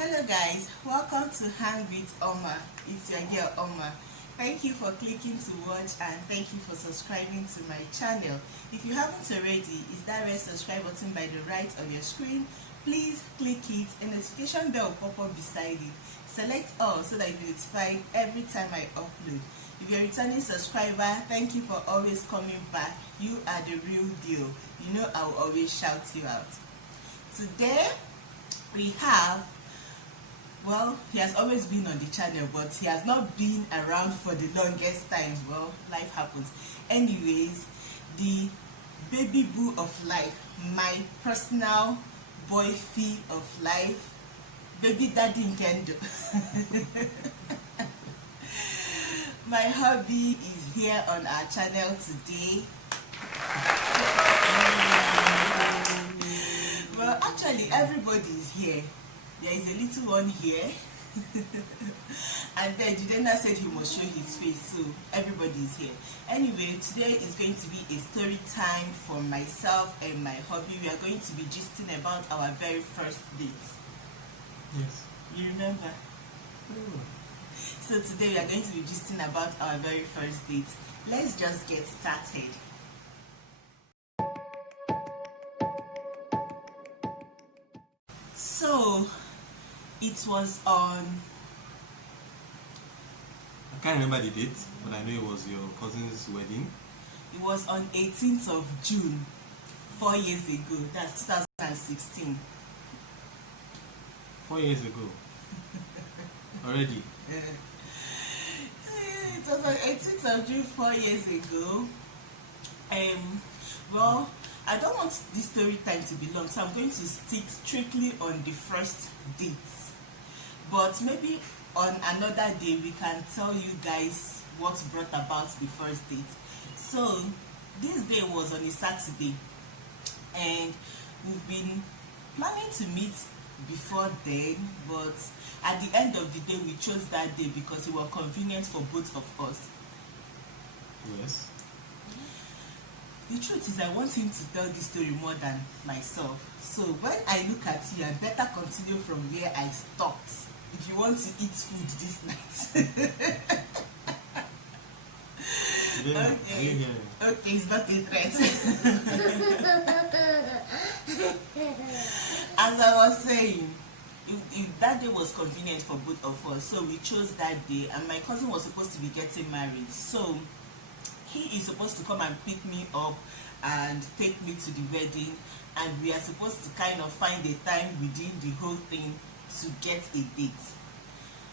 Hello guys, welcome to Hang with Oma. It's your girl Oma. Thank you for clicking to watch and thank you for subscribing to my channel. If you haven't already, is that red subscribe button by the right of your screen? Please click it. A notification bell will pop up beside it. Select all so that you'll be notified every time I upload. If you're a returning subscriber, thank you for always coming back. You are the real deal. You know I will always shout you out. Today we have, well, he has always been on the channel, but he has not been around for the longest time. Well, life happens. Anyways, the baby boo of life, my personal boy-fee of life, baby daddy Nkendo. My hubby is here on our channel today. Well, actually, everybody is here. There is a little one here. And then Jidena said he must show his face, so everybody is here. Anyway, today is going to be a story time for myself and my hubby. We are going to be gisting about our very first date. Yes. You remember? Oh. So today we are going to be gisting about our very first date. Let's just get started. So it was on, I can't remember the date, but I know it was your cousin's wedding. it was on 18th of June, 4 years ago. That's 2016. 4 years ago. Already. It was on 18th of June, 4 years ago. Well, I don't want this story time to be long, so I'm going to stick strictly on the first date. But maybe on another day we can tell you guys what brought about the first date. So this day was on a Saturday, and we've been planning to meet before then, but at the end of the day we chose that day because it was convenient for both of us. Yes. The truth is, I want him to tell this story more than myself. So when I look at you, I better continue from where I stopped if you want to eat food this night. Yeah, Okay. Okay, it's not a threat. As I was saying, that day was convenient for both of us, so we chose that day. And my cousin was supposed to be getting married, so he is supposed to come and pick me up and take me to the wedding, and we are supposed to kind of find a time within the whole thing to get a date.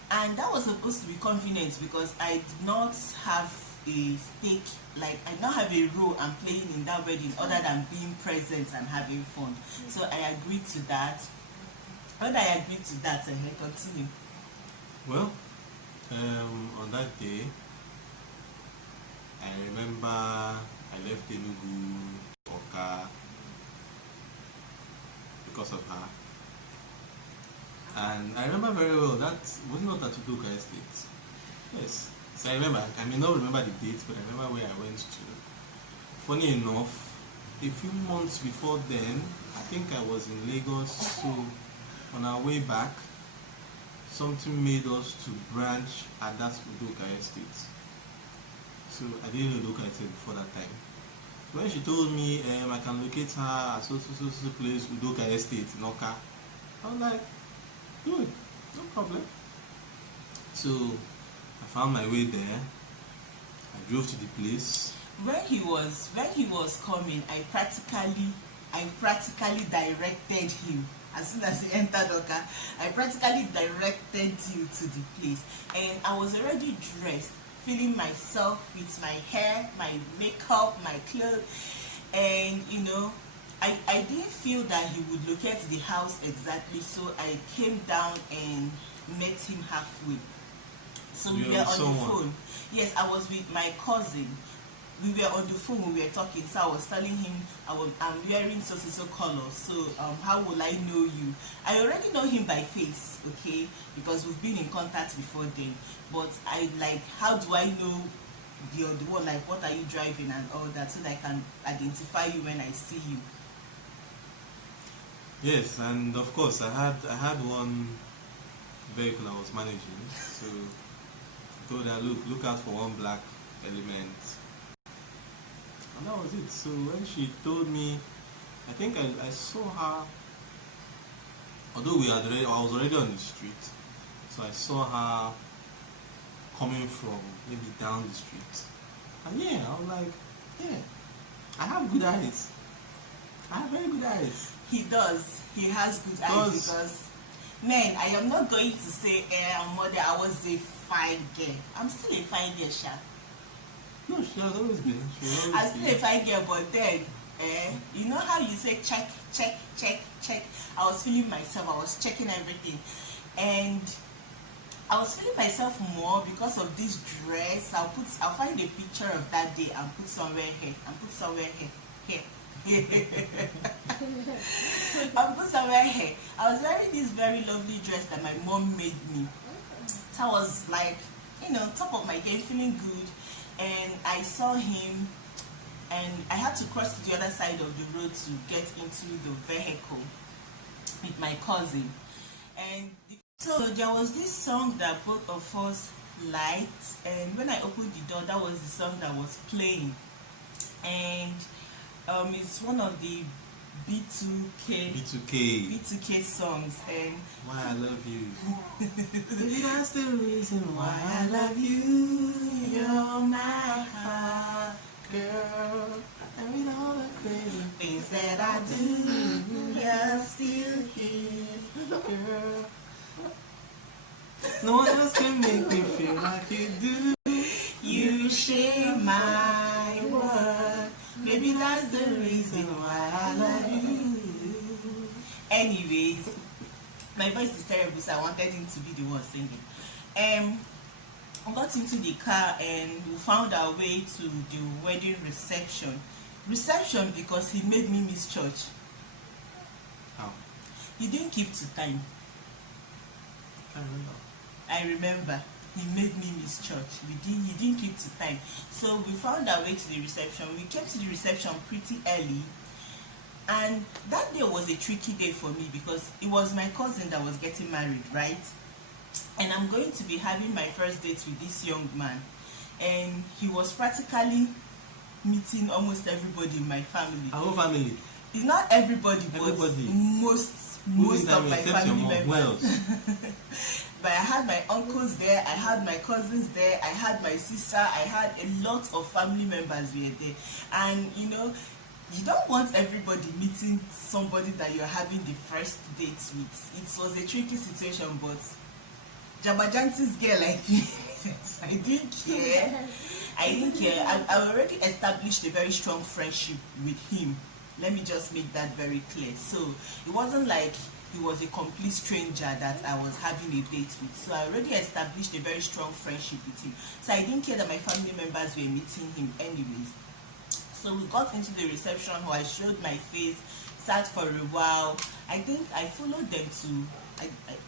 And that was supposed to be convenient because I did not have a stake, like I did not have a role I'm playing in that wedding other than being present and having fun. So I agreed to that. When I agreed to that, I continue. Well, on that day, I remember I left Enugu, Oka, because of her. And I remember very well that was not at Udoka Estate. Yes. So I remember, I may not remember the date, but I remember where I went to. Funny enough, a few months before then, I think I was in Lagos, so on our way back, something made us to branch at that Udoka Estate. So I didn't know Udoka Estate before that time. So when she told me I can locate her at so place, Udoka Estate, Noka, I was like, good, no problem. So I found my way there. I drove to the place. When he was coming, I practically directed him. As soon as he entered Oka, I practically directed you to the place, and I was already dressed, feeling myself with my hair, my makeup, my clothes, and you know, I didn't feel that he would locate the house exactly, so I came down and met him halfway. So we were on the phone. Yes, I was with my cousin. We were on the phone, we were talking, so I was telling him I'm wearing so color, so how will I know you? I already know him by face, okay, because we've been in contact before then, but I like, how do I know you're the one, like what are you driving and all that, so that I can identify you when I see you. Yes, and of course I had one vehicle I was managing. So I told her, look out for one black element. And that was it. So when she told me, I think I saw her, although I was already on the street, so I saw her coming from maybe down the street. And yeah, I was like, yeah, I have good eyes. I have very good eyes. He does. He has good eyes because, man, I am not going to say, mother, I was a fine girl. I'm still a fine girl, Sha. No, she has always been. I'm still a fine girl, but then, you know how you say check, check, check, check? I was feeling myself. I was checking everything. And I was feeling myself more because of this dress. I'll find a picture of that day and put somewhere here and put somewhere here. I'll put somewhere here. I was wearing this very lovely dress that my mom made me. So I was like, top of my game, feeling good. And I saw him, and I had to cross to the other side of the road to get into the vehicle with my cousin. And so there was this song that both of us liked, and when I opened the door, that was the song that was playing. And it's one of the B2K songs, and Why I Love You. Maybe that's the reason why I love you. You're my heart, girl. And with all the crazy things that I do, you're still here, girl. No one else can make me feel like you do. You share my world. Maybe that's the reason why I love you. Anyways, my voice is terrible, so I wanted him to be the one singing. I got into the car and we found our way to the wedding reception. Reception because he made me miss church. How? He didn't keep to time. I remember. He made me miss church. He didn't keep to time. So we found our way to the reception. We came to the reception pretty early. And that day was a tricky day for me because it was my cousin that was getting married, right? And I'm going to be having my first date with this young man. And he was practically meeting almost everybody in my family. Our whole family? It's not everybody, but most of my family members. But I had my uncles there, I had my cousins there, I had my sister, I had a lot of family members were there. And you don't want everybody meeting somebody that you're having the first date with. It was a tricky situation, but Jabajanti's girl like me, I didn't care. I already established a very strong friendship with him. Let me just make that very clear. So it wasn't like he was a complete stranger that I was having a date with. So I already established a very strong friendship with him. So I didn't care that my family members were meeting him anyways. So we got into the reception hall. I showed my face, sat for a while. I think I followed them to,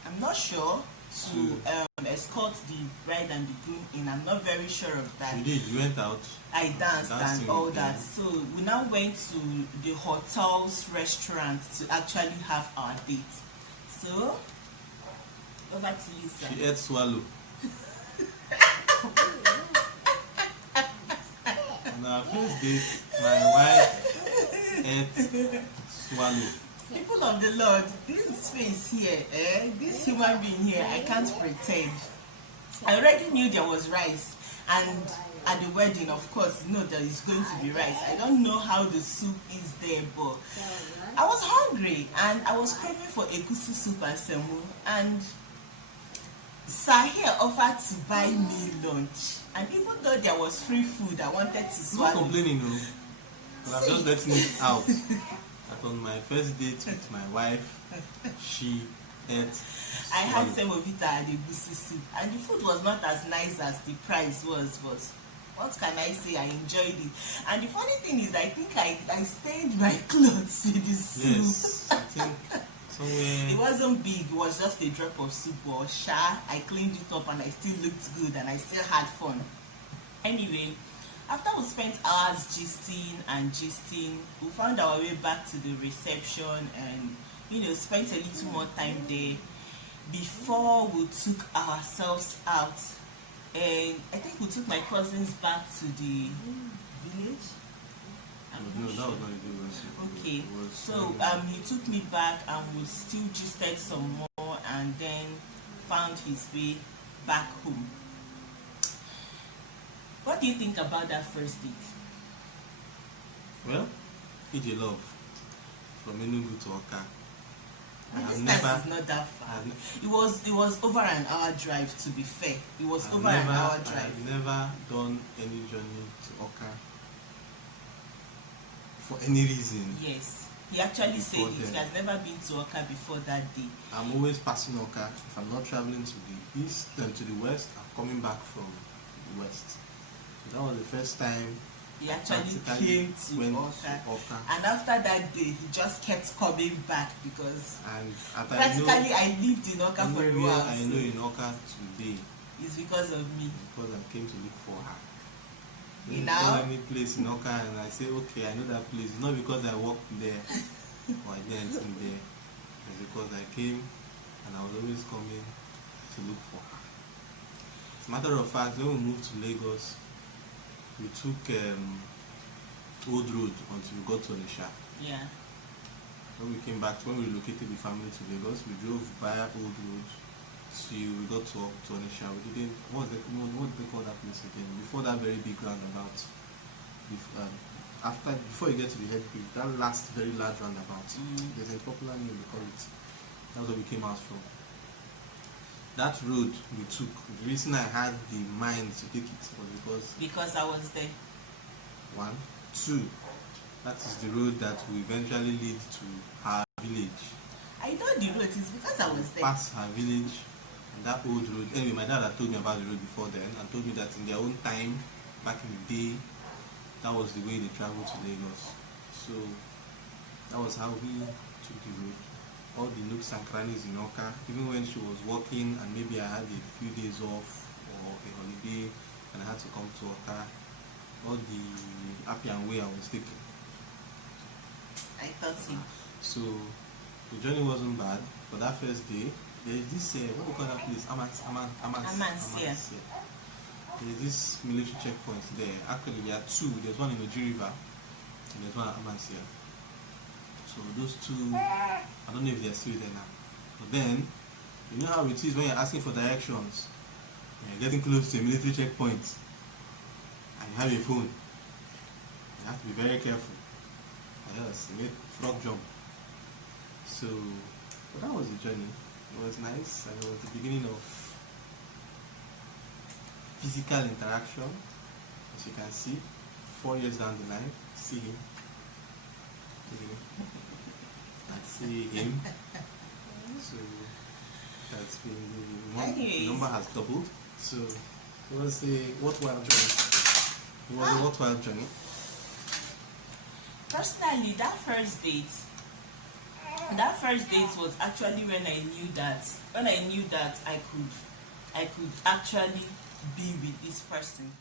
I'm not sure, to escort the bride and the groom in. I'm not very sure of that. You did? You went out? I danced and all that. So we now went to the hotel's restaurant to actually have our date. So, over to you, sir. She ate swallow. On our first date, my wife ate swallow. People of the Lord, this face here, this human being here, I can't pretend. I already knew there was rice, and at the wedding, of course, there is going to be rice. I don't know how the soup is there, but I was hungry and I was craving for egusi soup and semo. And Sir here offered to buy me lunch, and even though there was free food, I wanted to swallow. I'm not complaining, no. But I'm just letting it out. That on my first date with my wife, she ate swallow. I had semovita and egusi soup, and the food was not as nice as the price was, but what can I say? I enjoyed it. And the funny thing is, I think I stained my clothes with the soup. Yes, I think somewhere. It wasn't big, it was just a drop of soup or sha. I cleaned it up and I still looked good and I still had fun. Anyway, after we spent hours gisting, we found our way back to the reception and spent a little more time there. before we took ourselves out, and I think we took my cousins back to the village. No, that was not a good one. Okay, so he took me back and we still gisted some more and then found his way back home. What do you think about that first date? Well, PJ Love from Enugu to Oka. The distance is not that far. It was over an hour drive, to be fair. It was an hour drive. I've never done any journey to Oka for any reason. Yes. He actually said it. He has never been to Oka before that day. I'm always passing Oka. If I'm not traveling to the east and to the west, I'm coming back from the west. So that was the first time he actually came to Oka. And after that day, he just kept coming back because practically I lived in Oka for a while. I know in Oka today. It's because of me. Because I came to look for her. You know? Any place in Oka and I say, okay, I know that place. It's not because I worked there or I did anything there. It's because I came and I was always coming to look for her. As a matter of fact, when we moved to Lagos, we took Old Road until we got to Onisha. Yeah. When we came back, when we relocated the family to Lagos, we drove via Old Road till we got to Onisha. We didn't. What do they call that place again? Before that very big roundabout. Before you get to the head bridge, that last very large roundabout. There's a popular name we call it. That's where we came out from. That road we took, the reason I had the mind to take it was because I was there. 1, 2, that is the road that will eventually lead to her village. I know the road, it's because I was there. Past her village and that old road. Anyway, my dad had told me about the road before then and told me that in their own time, back in the day, that was the way they traveled to Lagos. So that was how we took the road. All the nooks and crannies in Oka, even when she was working and maybe I had a few days off or a holiday and I had to come to Oka, all the happy and way I was taking. I thought so. So the journey wasn't bad, but that first day, there's this, what do you call that place? Amancia. There's this military checkpoint there. Actually, there are two. There's one in Oji River and there's one at Amancia. So those two, I don't know if they're still there now. But then, you know how it is when you're asking for directions, you're getting close to a military checkpoint, and you have a phone. You have to be very careful. Yes, you made frog jump. So, but that was the journey. It was nice, and it was the beginning of physical interaction. As you can see, 4 years down the line, see him. I see him. So that's been the number has doubled. So it was a worthwhile journey. It was a worthwhile journey. Personally, that first date was actually when I knew that I could actually be with this person.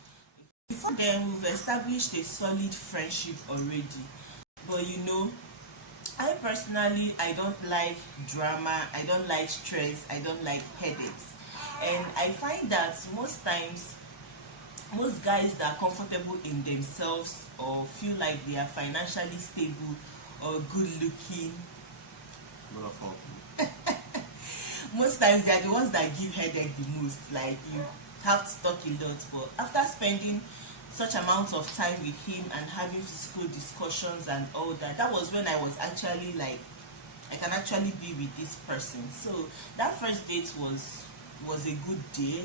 Before then, we've established a solid friendship already. But you know, I personally, I don't like drama, I don't like stress, I don't like headaches. And I find that most times, most guys that are comfortable in themselves or feel like they are financially stable or good looking, most times they are the ones that give headache the most. Like, you have to talk a lot, but after spending such amount of time with him and having physical discussions and all that, that was when I was actually like, I can actually be with this person. So that first date was a good day.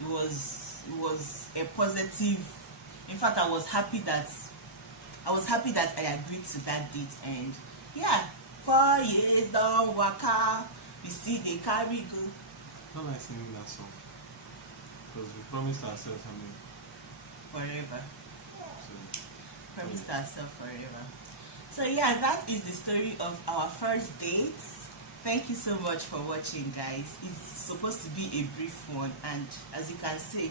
It was a positive. In fact, I was happy that I agreed to that date. And yeah, 4 years down waka, we see the carry go. I don't like singing that song because we promised ourselves something. Forever. Promised ourselves forever. So yeah, that is the story of our first date. Thank you so much for watching, guys. It's supposed to be a brief one, and as you can see,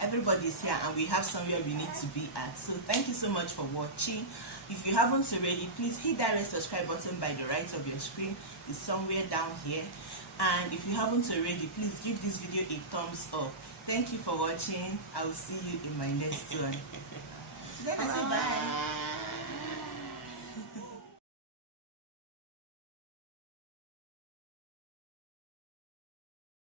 everybody's here and we have somewhere we need to be at. So thank you so much for watching. If you haven't already, please hit that red subscribe button by the right of your screen. It's somewhere down here. And if you haven't already, please give this video a thumbs up. Thank you for watching. I will see you in my next one. Then I say bye.